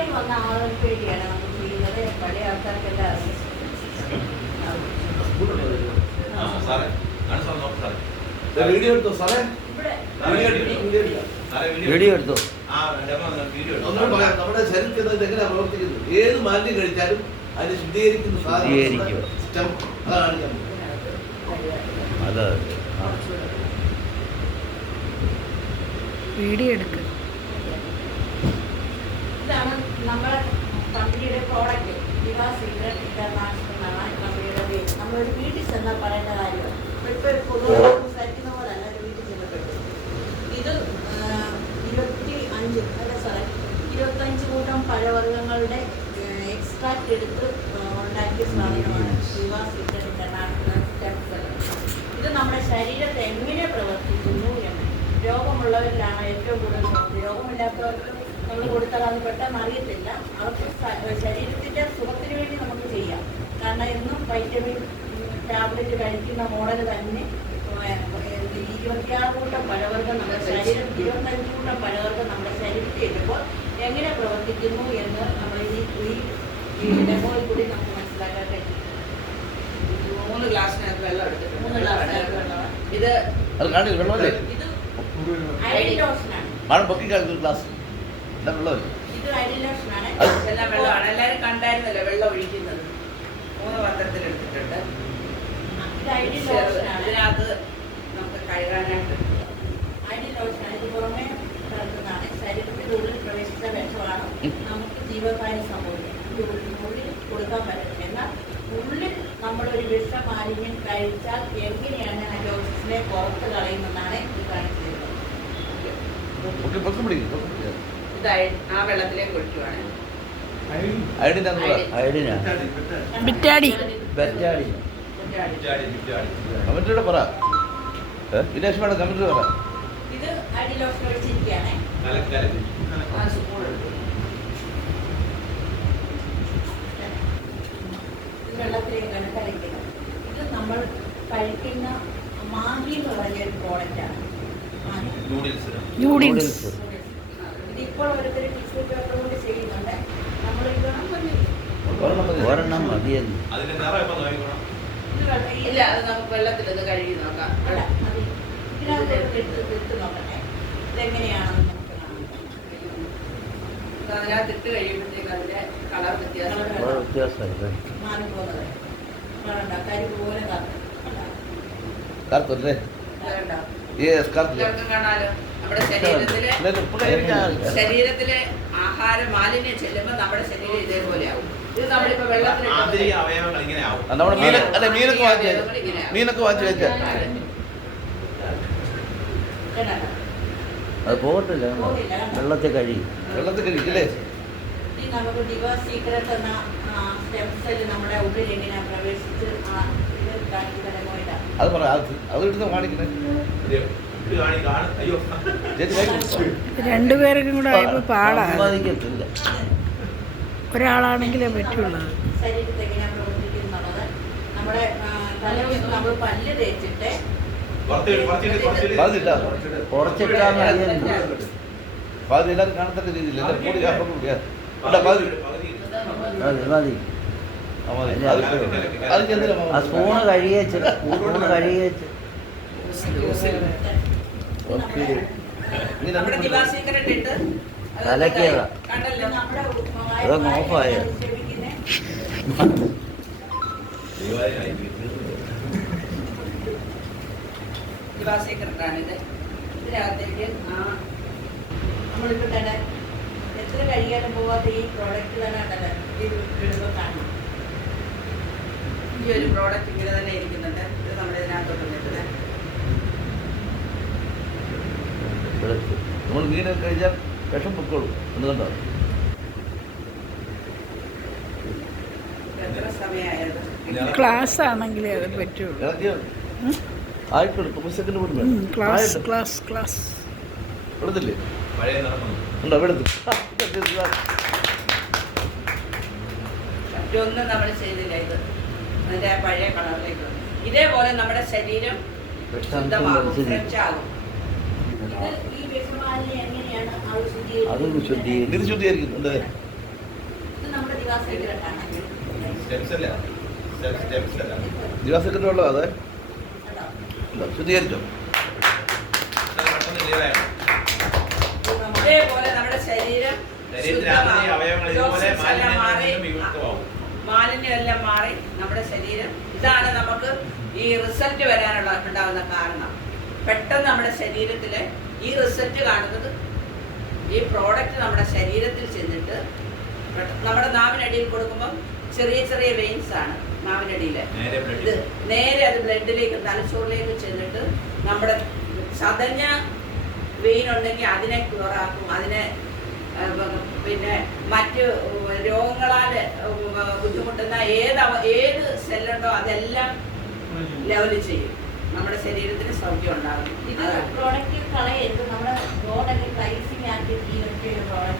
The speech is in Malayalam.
പുതുതായി വന്ന ആളുകൾക്ക് വേണ്ടിയാണ് നമ്മൾ ചെയ്യുന്നത്. പഴയ ആൾക്കാർക്കെല്ലാം അറിയാം. വീഡിയോ എടുത്തോ സാറേ? വീഡിയോ എടുത്തോ? നമ്മുടെ ശരീരത്തിൽ എങ്ങനെയാണ് പ്രവർത്തിക്കുന്നത്? ഏത് മാലിന്യം കഴിച്ചാലും അതിനെ ശുദ്ധീകരിക്കുന്ന സിസ്റ്റം അതാണ് ഞാൻ അതെ. വീഡിയോ എടുക്കുക. ഇതാണ് നമ്മുടെ കമ്പനിയുടെ പ്രോഡക്റ്റ്. വിവാ സീക്രട്ട് ഇന്റർനാഷണൽ എന്നാണ് കമ്പനിയുടെ പേര്. നമ്മളൊരു വീട്ടിൽ ചെന്നാൽ പറയേണ്ട കാര്യമാണ്. ഇപ്പോൾ പൊതുവെ സംസാരിക്കുന്ന പോലല്ല ഒരു വീട്ടിൽ ചെന്നപ്പെട്ടു. ഇത് 25 കൂട്ടം പഴവർഗ്ഗങ്ങളുടെ എക്സ്ട്രാക്ട് എടുത്ത് ഉണ്ടാക്കിയ സാധനമാണ് വിവാ സീക്രട്ട് ഇന്റർനാഷണൽ സ്റ്റെം സെൽ. ഇത് നമ്മുടെ ശരീരത്തെ എങ്ങനെ പ്രവർത്തിക്കുന്നു എന്ന് രോഗമുള്ളവരിലാണ് ഏറ്റവും കൂടുതൽ പ്രവർത്തി. രോഗമില്ലാത്തവർക്ക് നമ്മൾ കൊടുത്താൽ അത് പെട്ടെന്ന് അറിയത്തില്ല. അവർക്ക് ശരീരത്തിൻ്റെ സുഖത്തിന് വേണ്ടി നമുക്ക് ചെയ്യാം. കാരണം എന്നും വൈറ്റമിൻ ടാബ്ലറ്റ് കഴിക്കുന്ന മോഡൽ തന്നെ 26 കൂട്ടം പഴവർഗ്ഗം നമ്മുടെ ശരീരം 25 കൂട്ടം പഴവർഗ്ഗം നമ്മുടെ ശരീരത്തിൽ എത്തുമ്പോൾ എങ്ങനെ പ്രവർത്തിക്കുന്നു എന്ന് നമ്മൾ ഈ ഡെമോയിൽ കൂടി നമുക്ക് മനസ്സിലാക്കാൻ കഴിയും. 3 ഗ്ലാസ്സിനകത്ത് വെള്ളം എടുത്തിട്ടുണ്ട്. 3 ഗ്ലാസ്സിനകത്ത് വെള്ളമാണ്. ഇത് അയഡിൻ ലോഷനാണ്. ഗ്ലാസ് ഇത് അയഡിൻ ലോഷനാണ്. എല്ലാം വെള്ളമാണ്. എല്ലാവരും കണ്ടായിരുന്നല്ലോ വെള്ളം ഒഴിക്കുന്നത്. 3 പാത്രത്തിൽ എടുത്തിട്ടുണ്ട്. ഇത് അയഡിൻ ലോഷനാണ്. ഇതിനകത്ത് നമുക്ക് കഴുകാനായിട്ട് അയഡിൻ ലോഷനാണ്. ഇത് പുറമേ നടത്തുന്നതാണ്. ശരീരത്തിനുള്ളിൽ പ്രവേശിച്ച വിഷമാണ് നമുക്ക് ജീവഹാനി സംഭവിക്കുന്നത്. ഉള്ളിൽ കൊടുക്കാൻ പറ്റും. എന്നാൽ ഉള്ളിൽ നമ്മളൊരു വിഷമാലിന്യം കഴിച്ചാൽ എങ്ങനെയാണ് ഹൈഡ്രോക്സിനെ പുറത്ത് കളയുന്നതാണ് ഇത് കാണിച്ചിരുന്നത്. ഇത് ആ വെള്ളത്തിലേക്ക് ഒഴിക്കുവാണ്. ബിറ്റാടി. കമന്റിലൂടെ പറ. വിദേശമാണ് കമന്റിൽ പറ. ഇത് അയഡിൻ ലോഷൻ ഒഴിച്ചിരിക്കുകയാണ്. ആ സ്പൂൺ എടുക്കും. വെള്ളത്തിലേക്കാണ് കലക്കുന്നത്. ഇത് നമ്മൾ കഴിക്കുന്ന മാഗി എന്ന് പറഞ്ഞൊരു പ്രോഡക്റ്റാണ്. ന്യൂഡിൽസ്. ഇതിപ്പോൾ ഓരോരുത്തർ ടിഷ്യൂ പേപ്പർ കൊണ്ട് ചെയ്യുന്നുണ്ട്. നമ്മൾ ഒരെണ്ണം മതിയെന്ന്. ഇല്ല, അത് നമുക്ക് വെള്ളത്തിലൊന്ന് കഴുകി നോക്കാം. അല്ല, അത് ഇതിനകത്ത് എടുത്ത് നോക്കട്ടെ. ഇതെങ്ങനെയാണെന്ന് നമുക്ക് കാണാം. അതിനകത്ത് ഇട്ട് കഴിയുമ്പോഴത്തേക്ക് അതിന്റെ കളർ വ്യത്യാസം വ്യത്യാസമായി മാറിപ്പോകുന്നത് കരി പോലെ കറുത്തല്ലേ? എല്ലാവർക്കും കാണാലോ. നമ്മുടെ ശരീരത്തിലെ ആഹാര മാലിന്യം ചെല്ലുമ്പോൾ നമ്മുടെ ശരീരം ഇതേപോലെയാവും. ഇത് നമ്മളിപ്പോ മീനൊക്കെ വാങ്ങിച്ചു വെച്ചാൽ അത് പോകത്തില്ല. വെള്ളത്തിൽ കഴിയും. ഇല്ലേ? നമുക്ക് വിവാ സീക്രട്ട് എന്ന സ്റ്റെം സെൽ നമ്മുടെ ഉള്ളിൽ എങ്ങനെയാണ് പ്രവേശിച്ച് ഇത് കാണിക്കുന്ന ഡെമോയിലാണ്. അത് പറ. അത് ഇടുന്ന കാണിക്കണേ. രണ്ടുപേർക്കും കൂടെ ആയപ്പോൾ പാടാണ്. സമ്മതിക്കത്തില്ല. ഒരാളാണെങ്കിലേ പറ്റുള്ളൂ. ശരീരത്തെ എങ്ങനെയാണ് പ്രവർത്തിക്കുന്നുള്ളത് നമ്മുടെ തലയിൽ നമ്മൾ പല്ല് തേച്ചിട്ട് കുറച്ചിട്ടാ പാതി എല്ലാവരും കാണത്തക്ക രീതിയിൽ മതി. ആ സ്പൂണ് കഴുകിയേച്ച് നമ്മുടെ വിവാ സീക്രട്ട് ഇട്ട് തലക്കേതാ കണ്ടല്ലോ. അതൊന്ന് ഓഫായ വിവാ സീക്രട്ടാണിത്. ഇതിനകത്തേക്ക് നമ്മളിപ്പോൾ തന്നെ എത്ര കഴിയാനും പോകാത്ത ഈ പ്രോഡക്റ്റ് തന്നെ ഉണ്ടല്ലോ. ഇത് ഇടുമ്പോൾ കാണും. ഈ ഒരു പ്രോഡക്റ്റ് ഇങ്ങനെ തന്നെ ഇരിക്കുന്നുണ്ട്. ഇത് നമ്മുടെ ഇതിനകത്തോട്ട് നമ്മൾ മീനൊക്കെ കഴിച്ചാൽ വിഷം പൊക്കോളും എന്നുകൊണ്ടോ? എത്ര സമയമായത്? ക്ലാസ് ആണെങ്കിലേ അത് പറ്റുള്ളൂ. ആയിക്കോട്ടെ. 30 സെക്കൻഡ് പോലും ക്ലാസ് എടുത്തില്ലേ? ഉണ്ടോ? എടുത്തു. മറ്റൊന്നും നമ്മൾ ചെയ്തില്ല. ഇത് അതിന്റെ പഴയ കളറിലേക്ക് ഇതേപോലെ നമ്മുടെ ശരീരം ശുദ്ധമാകും, ഫ്രഷ് ആകും. ഈ വിഷമാലിന്യം എങ്ങനെയാണ് അത് ശുദ്ധീകരിക്കുന്നുണ്ട്. ജീവാ സീക്രട്ട് ആണ്. ജീവാ സെക്രട്ടറി ഉള്ളത് അതെ കേട്ടോ? ഇല്ല, ശുദ്ധീകരിച്ചോ ഇതേപോലെ നമ്മുടെ ശരീരം മാലിന്യമെല്ലാം മാറി നമ്മുടെ ശരീരം ഇതാണ് നമുക്ക് ഈ റിസൾട്ട് വരാനുള്ള ഉണ്ടാകുന്ന കാരണം. പെട്ടെന്ന് നമ്മുടെ ശരീരത്തിൽ ഈ റിസൾട്ട് കാണുന്നത് ഈ പ്രോഡക്റ്റ് നമ്മുടെ ശരീരത്തിൽ ചെന്നിട്ട് നമ്മുടെ നാവിനടിയിൽ കൊടുക്കുമ്പം ചെറിയ ചെറിയ വെയിൻസ് ആണ് നാവിനടിയിൽ. ഇത് നേരെ അത് ബ്ലഡിലേക്ക് തലച്ചോറിലേക്ക് ചെന്നിട്ട് നമ്മുടെ ചതഞ്ഞ വെയിൻ ഉണ്ടെങ്കിൽ അതിനെ ക്യൂറാക്കും. അതിനെ പിന്നെ മറ്റ് രോഗങ്ങളാൽ ബുദ്ധിമുട്ടുന്ന ഏത് സെല്ലുണ്ടോ അതെല്ലാം ലെവൽ ചെയ്യും. നമ്മുടെ ശരീരത്തിന് സൗഖ്യം ഉണ്ടാകും. ഇത് പ്രോഡക്റ്റ് കളയരുത്. നമ്മുടെ ബോർഡൊക്കെ ക്ലൈസിങ് ആക്കി ഈ ഒരു പ്രോഡക്റ്റ്